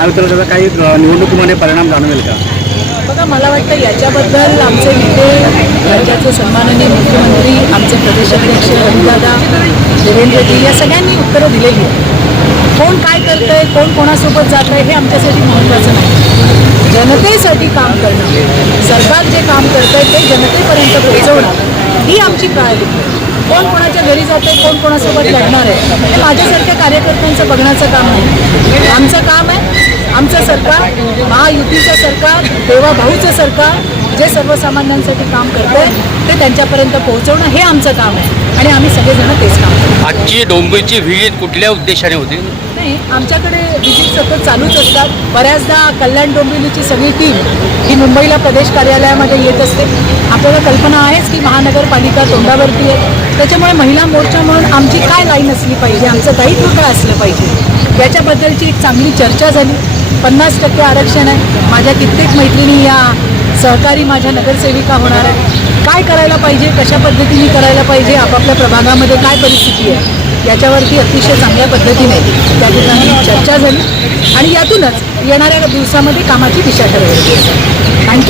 महावितरणाचा काही निवडणुकीमध्ये परिणाम जाणवेल का? बघा मला वाटतं याच्याबद्दल आमचे नेते राज्याचे सन्माननीय मुख्यमंत्री आमचे प्रदेशाध्यक्ष रविदादा देवेंद्रजी या सगळ्यांनी उत्तरं दिलेली आहेत. कोण काय करतंय कोण कोणासोबत जात आहे हे आमच्यासाठी महत्त्वाचं नाही. जनतेसाठी काम करणं सरकार जे काम करतंय ते जनतेपर्यंत पोहोचवणं ही आमची काळजी. आहे. कोण कोणाच्या घरी जाते कोण कोणासोबत लढणार आहे हे माझ्यासारख्या कार्यकर्त्यांचं बघण्याचं काम नाही. आमचं आमचं सरकार महायुतीचं सरकार देवा भाऊचं सरकार जे सर्वसामान्यांसाठी काम करतंय ते त्यांच्यापर्यंत पोहोचवणं हे आमचं काम आहे. आणि आम्ही सगळेजण तेच काम करतो आजची डोंबिवलीची व्हिजिट कुठल्या उद्देशाने होती? नाही आमच्याकडे विजिट सतत चालूच असतात. बऱ्याचदा कल्याण डोंबिवलीची सगळी टीम ही मुंबईला प्रदेश कार्यालयामध्ये येत असते. आपल्याला कल्पना आहेच की महानगरपालिका तोंडावरती आहे. त्याच्यामुळे महिला मोर्चा म्हणून आमची काय लाईन असली पाहिजे? आमचं दायित्व काय असलं पाहिजे? याच्याबद्दलची एक चांगली चर्चा झाली. पन्नास टक्के आरक्षण आहे. माझ्या कित्येक मैत्रिणी या सहकारी माझ्या नगरसेविका होणार आहे काय करायला पाहिजे? कशा पद्धतीने करायला पाहिजे? आपापल्या प्रभागामध्ये काय परिस्थिती आहे? याच्यावरती अतिशय चांगल्या पद्धतीने त्या ठिकाणी चर्चा झाली. आणि यातूनच येणाऱ्या दिवसामध्ये कामाची दिशा ठरवली. थँक्यू.